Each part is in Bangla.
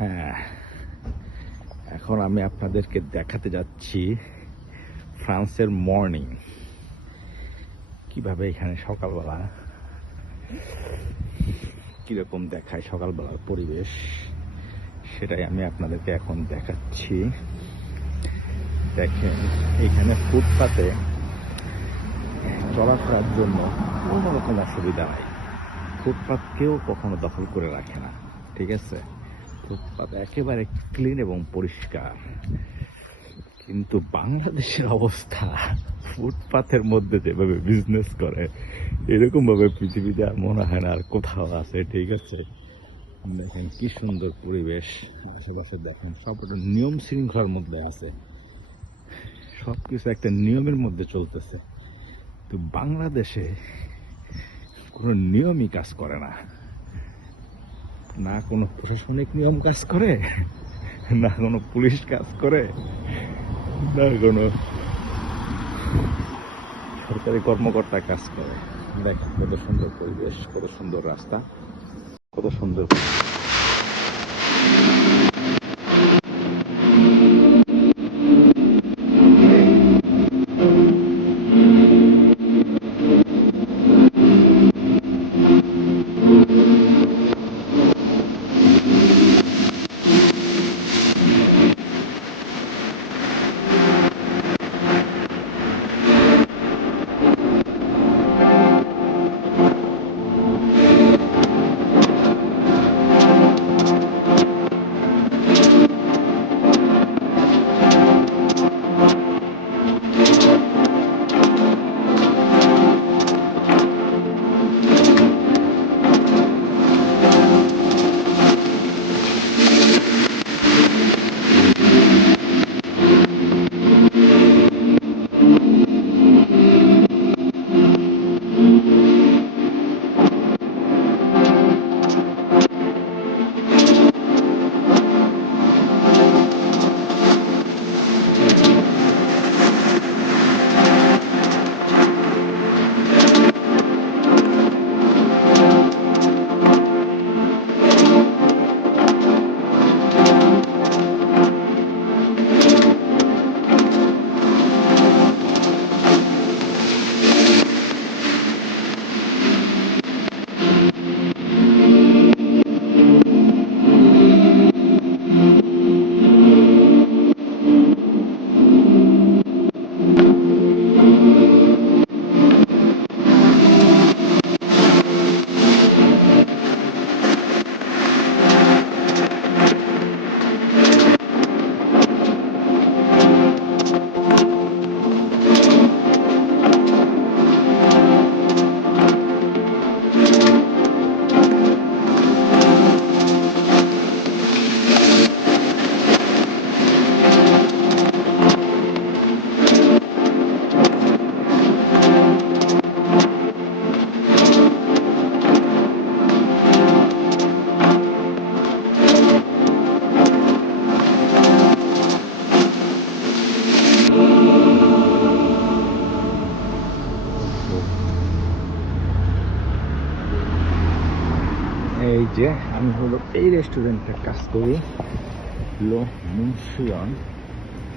হ্যাঁ, এখন আমি আপনাদেরকে দেখাতে যাচ্ছি ফ্রান্সের মর্নিং, কিভাবে এখানে সকালবেলা কিরকম দেখায় সকালবেলার পরিবেশ, সেটাই আমি আপনাদেরকে এখন দেখাচ্ছি। দেখেন, এখানে ফুটপাতে চলাফেরার জন্য কোনো রকম অসুবিধা নাই। ফুটপাত কেউ কখনো দখল করে রাখে না, ঠিক আছে? ফুটপাত একেবারে ক্লিন এবং পরিষ্কার। কিন্তু বাংলাদেশের অবস্থা, ফুটপাতের মধ্যে যেভাবে বিজনেস করে এরকম ভাবে পৃথিবীতে আর মনে হয় না আর কোথাও আছে, ঠিক আছে? দেখেন কি সুন্দর পরিবেশ, আশেপাশে দেখেন সব নিয়ম শৃঙ্খলার মধ্যে আছে, সবকিছু একটা নিয়মের মধ্যে চলতেছে। তো বাংলাদেশে কোনো নিয়মই কাজ করে না, না কোনো প্রশাসনিক নিয়ম কাজ করে, না কোনো পুলিশ কাজ করে, না কোনো সরকারি কর্মকর্তা কাজ করে। দেখেন কত সুন্দর পরিবেশ, কত সুন্দর রাস্তা, কত সুন্দর। এই যে আমি হলো এই রেস্টুরেন্টে কাজ করি, হলো মুন্সিয়ন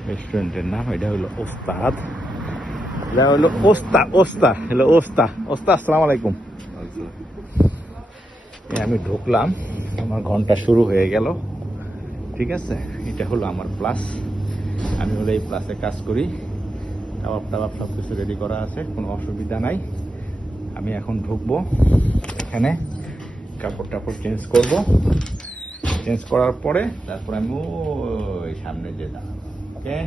রেস্টুরেন্টের নাম। এটা হলো ওস্তাদ, এটা হলো ওস্তা। আসসালামু আলাইকুম। আমি ঢুকলাম, আমার ঘন্টা শুরু হয়ে গেল, ঠিক আছে? এটা হলো আমার প্লাস, আমি হলো এই প্লাসে কাজ করি। কাবাব সব কিছু রেডি করা আছে, কোনো অসুবিধা নাই। আমি এখন ঢুকবো এখানে, কাপড় টাপড় চেঞ্জ করব, চেঞ্জ করার পরে তারপর আমি ওই সামনে যে দাঁড়াবো। ওকে।